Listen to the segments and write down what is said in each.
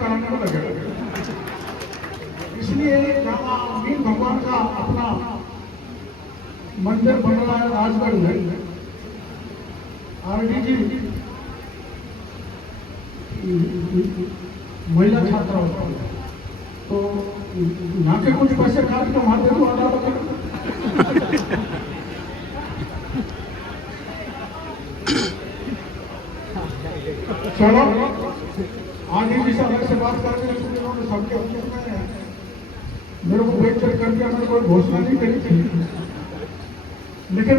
कराने में लगे। इसलिए जहाँ मीन भगवान का अपना मंदिर बन रहा है राजगढ़ में, आरडी जी महिला छात्रा तो यहाँ के कुछ पैसे काट के वहां दे दो चलो आगे भी अलग से बात करके उन्होंने सबके अपने में मेरे को बेचर कर दिया, मैंने कोई घोषणा नहीं करी थी। लेकिन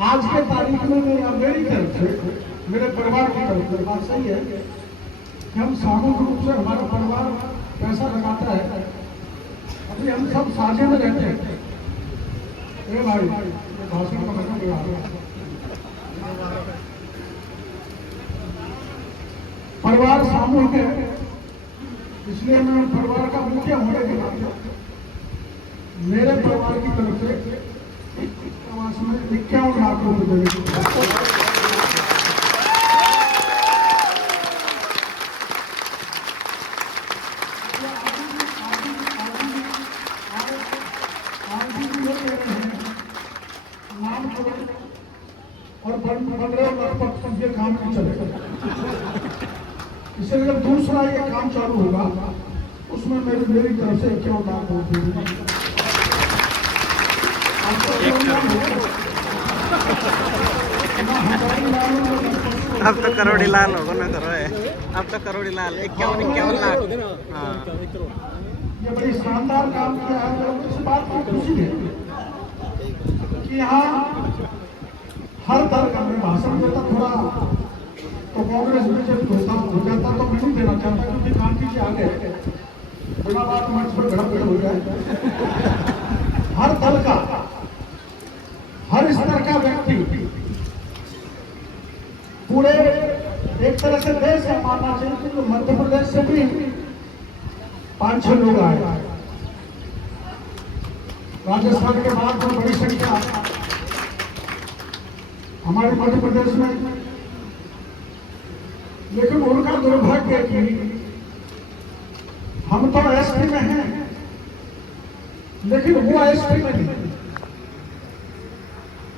आज के तारीख में मेरी तरफ से, मेरे परिवार की तरफ से बात सही है कि हम सामूहिक रूप से हमारा परिवार पैसा लगाता है। अभी हम सब साझे में रहते हैं। ए भाई भाषण का मतलब ये आ गया, परिवार सामूहिक है, इसलिए मैं परिवार का मुखिया होने के नाते मेरे परिवार की तरफ से 51 लाख रुपए देने और बन रहे ये काम नहीं चलेगा। इसलिए जब दूसरा ये काम चालू होगा उसमें मेरी तरफ से 51 लाख रुपए अब तो करोड़ी लाल होगा ना करो है, अब तो करोड़ी लाल 51 लाख। हाँ ये बड़ी शानदार काम किया है। इस बात की खुशी है कि यहाँ हर दल का मैं भाषण देता थोड़ा तो कांग्रेस बीजेपी हो जाता तो मैं नहीं देना चाहता, क्योंकि गांधी जी आगे बिना बात मंच पर गड़बड़ हो जाए। हर दल का हर स्तर का व्यक्ति पूरे एक तरह से देश है मानना चाहिए, तो मध्य प्रदेश से भी 5-6 लोग आए। राजस्थान के बाद में बड़ी संख्या हमारे मध्य प्रदेश में। लेकिन उनका दुर्भाग्य है कि हम तो एसपी में हैं, लेकिन वो एसपी में नहीं।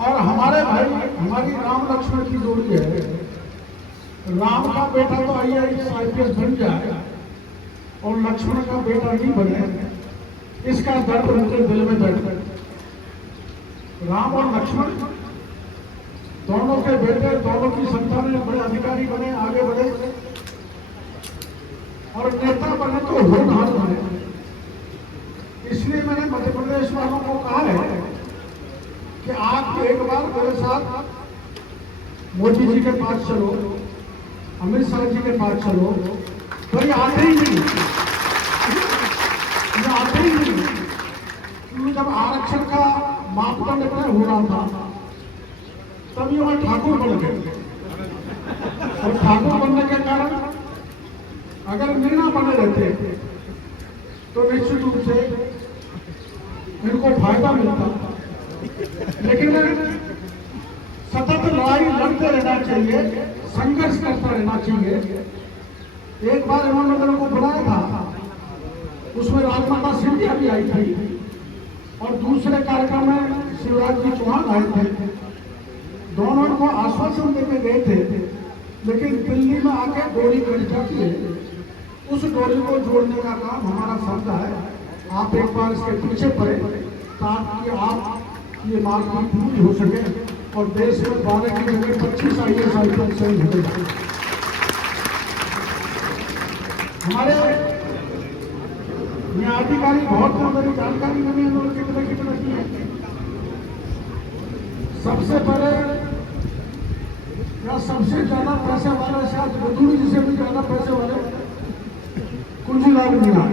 और हमारे भाई हमारी राम लक्ष्मण की जोड़ी है। राम का बेटा तो IAS IPS बन जाए और लक्ष्मण का बेटा नहीं बने, इसका दर्द उनके दिल में बैठा। राम और लक्ष्मण दोनों के बेटे, दोनों की संतानें बड़े अधिकारी बने, आगे बढ़े और नेता बने तो होनहार बने। इसलिए मैंने मध्य प्रदेश वालों को कहा है कि आप एक बार मेरे साथ मोदी जी के पास चलो, अमित शाह जी के पास चलो। तो ये आते ही नहीं, ये आते ही नहीं। क्योंकि जब आरक्षण का मापदंड तय हो रहा था तभी वह ठाकुर बन गए, और ठाकुर बनने के कारण अगर मीणा बने रहते तो निश्चित रूप से इनको फायदा मिलता। लेकिन सतत लड़ाई लड़ते रहना चाहिए, संघर्ष करता रहना चाहिए। एक बार इन्होंने मेरे को बुलाया था, उसमें राजमाता सिंधिया भी आई थी और दूसरे कार्यक्रम में शिवराज जी चौहान आए थे। दोनों को आश्वासन देके गए थे, लेकिन दिल्ली में आके डोरी कट जाती है। उस डोरी को जोड़ने का काम हमारा फर्ज है। आप एक बार इसके पीछे पड़े ताकि आप ये मार्ग पूरी हो सके और देश में 12 की जगह 25 IAS IPS सही हो जाए। हमारे यहाँ अधिकारी बहुत मेरी जानकारी में उन्होंने कितना की है। सबसे पहले या सबसे ज्यादा पैसे वाले शायद मजदूरी जी से भी ज्यादा पैसे वाले कुंजी लाल मीणा।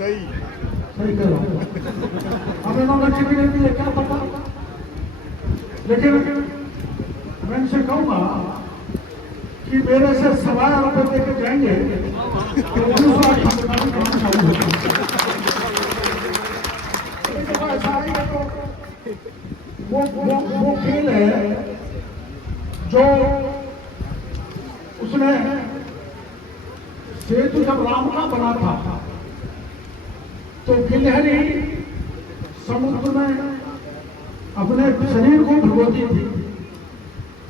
सही कह रहा हूँ। अब इन्होंने कितने दी है क्या पता, लेकिन मैं इनसे कहूँगा कि मेरे से 1.25 रुपए देके जाएंगे तो दूसरा काम चालू होगा। ऐसा आएगा तो वो खेल है जो उसने सेतु जब राम का बना था तो गिलहरी समुद्र में अपने शरीर को भिगोती थी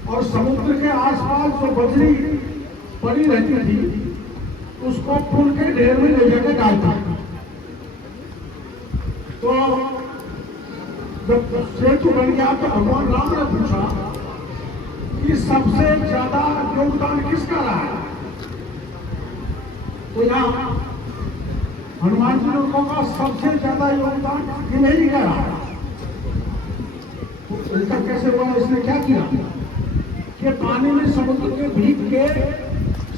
और समुद्र के आसपास जो बजरी पड़ी रहती थी उसको पुल के ढेर में ले जाकर डालता। तो जब सेतु बन गया तो भगवान राम ने पूछा कि सबसे ज्यादा योगदान किसका रहा है? तो यहाँ हनुमान जी ने कहा सबसे ज्यादा योगदान गिलहरी का रहा। तो इसका कैसे हुआ? इसने क्या किया कि पानी में समुद्र के भीग के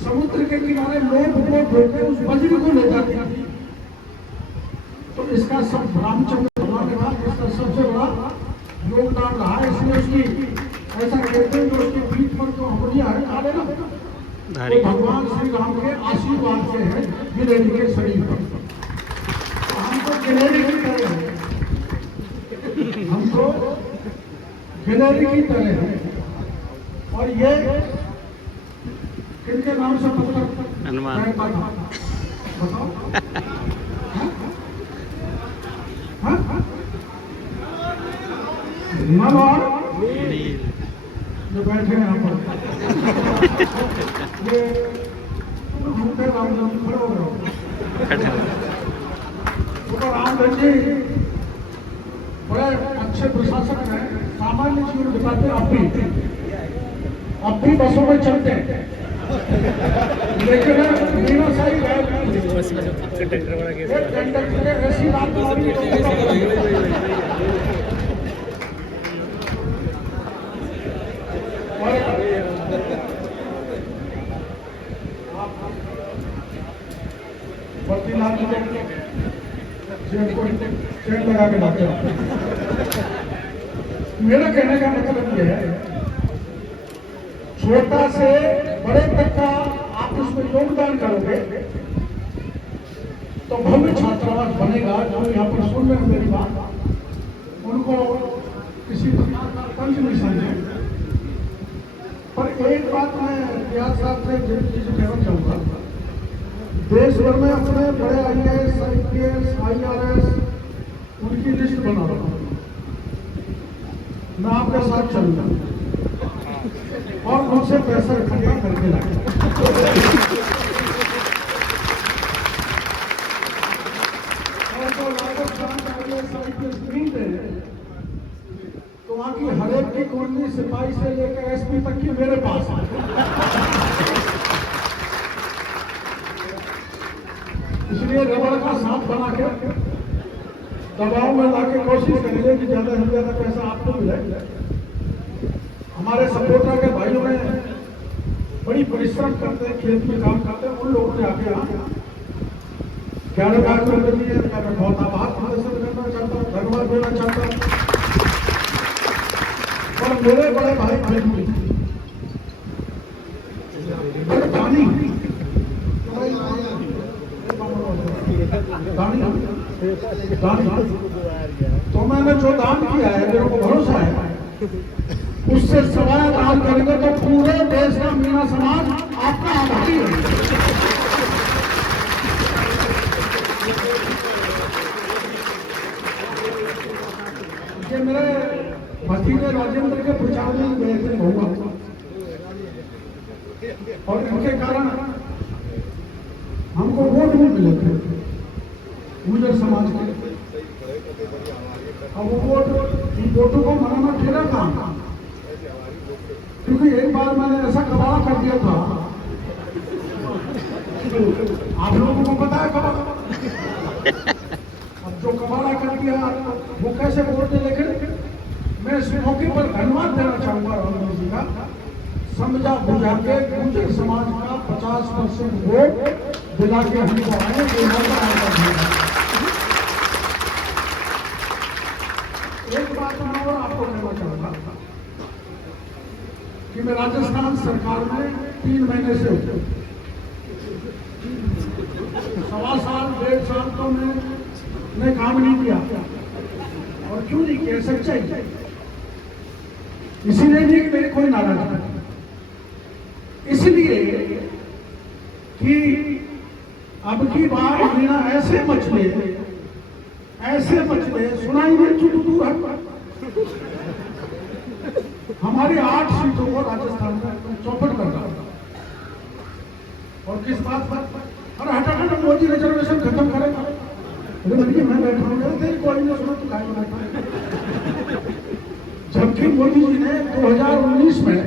समुद्र के किनारे लोग वो धोकर उस बजरी को ले जाते हैं। तो इसका सब रामचंद्र भगवान ने कहा इसका सबसे बड़ा योगदान रहा। इसलिए उसकी ऐसा कहते हैं जो उसके पीठ पर जो हमलियां है काले ना वो भगवान श्री राम के आशीर्वाद से है गिलहरी के शरीर पर। हमको गिलहरी की तरह है, हमको गिलहरी की तरह है। और ये किनके नाम से पत्थर? हनुमान। बताओ। जो बैठे हैं यहाँ पर ये घूमते रामचंद्र खड़े हो गए। तो रामचंद्र जी बड़े अच्छे प्रशासक हैं, सामान्य जीवन बिताते अब भी बसों में चलते हैं लेकिन बिना सही कंडक्टर ऐसी बात चेन लगा के लाते हैं। मेरा कहने का मतलब यह है छोटा से बड़े तक का आप उसमें योगदान करोगे तो भव्य छात्रावास बनेगा। जो यहाँ पर सुन रहे हैं मेरी बात उनको किसी प्रकार का तंज नहीं समझे। पर एक बात मैं रियाज साहब से कहना चाहूंगा, देश भर में अपने बड़े IAS, IPS, IRS उनकी लिस्ट बना रहा हूं, मैं आपके साथ चलूंगा और उनसे पैसा इकट्ठा करके लाएंगे। और जो राजस्थान तो वहां की हर एक की कुंडली सिपाही से लेकर SP तक की मेरे पास है। इसलिए रबड़ का सांप बना के दबाव में लाके कोशिश करेंगे कि ज्यादा से ज्यादा पैसा आपको मिले। हमारे सपोर्टर के भाइयों ने बड़ी परिश्रम करते हैं, खेत में काम करते हैं, उन लोगों ने आके यहाँ 11 लाख रुपए दिए। मैं बहुत आभार प्रदर्शन करना चाहता हूँ, धन्यवाद देना चाहता हूँ। और मेरे बड़े भाई दानी तो मैंने जो दान किया है मेरे को भरोसा है उससे सवाल दान करेंगे तो पूरे देश का मीना समाज आपका आभारी है। ये मेरे भतीजे राजेंद्र के प्रचार में गए थे बहुआ और इनके कारण हमको वोट भी मिले थे गुजर समाज के। अब वो वोटों को मनाना ठेला काम, क्योंकि एक बार मैंने ऐसा कबाड़ा कर दिया था, आप लोगों को पता है कबाड़ा। अब जो कबाड़ा कर दिया वो कैसे वोट दे, लेकिन मैं इस मौके पर धन्यवाद देना चाहूंगा राम जी का। समझा बुझा के गुजर समाज का 50% वोट दिला के हमको आए। एक बात मैं और आपको कहना चाहूंगा कि मैं राजस्थान सरकार में 3 महीने से हूं। 1.25 साल 1.5 साल तो मैंने काम नहीं किया। और क्यों नहीं किया? सच्चाई इसीलिए नहीं कि मेरी कोई नाराजगी नहीं, इसलिए कि अब की बार मीना ऐसे मचले सुनाई नहीं चुप तू है। हमारी 8 सीटों को राजस्थान में चौपट कर रहा था। और किस बात पर? अरे हटा मोदी रिजर्वेशन खत्म करेगा। अरे भैया मैं बैठा हूँ, कोई नहीं सुना तो काय बैठा। जबकि मोदी जी ने 2019 में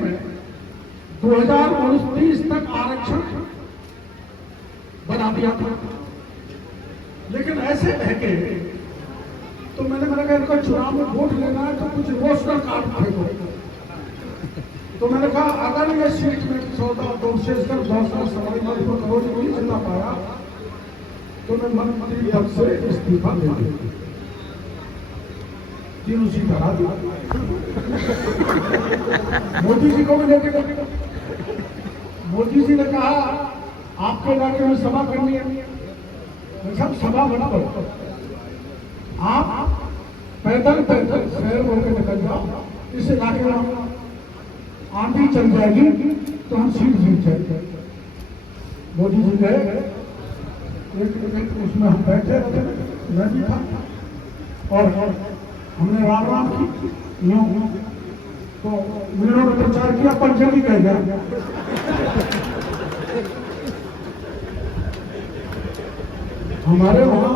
2029 तक आरक्षण बना दिया था, लेकिन ऐसे बहके तो मैंने कहा इनको चुनाव में वोट लेना है तो कुछ इमोशनल कार्ड फेंको। तो मैंने कहा अगर ये सीट में 14 विशेषकर 10 सवाई को करोड़ नहीं जितना पाया तो मैं मंत्री पद से इस्तीफा दे दूंगा। तीनों सीट हरा दिया। मोदी जी को भी लेके मोदी जी ने कहा आपके इलाके में सभा करनी है, सब सभा बना करो, आप पैदल शहर होकर निकल जाओ, इस इलाके में आंधी चल जाएगी तो हम सीट जीत जाएंगे। मोदी जी गए, एक उसमें हम बैठे रहते, मैं भी था, और हमने राम की यूं तो मीणों ने प्रचार किया, पंचमी कह गया। हमारे वहाँ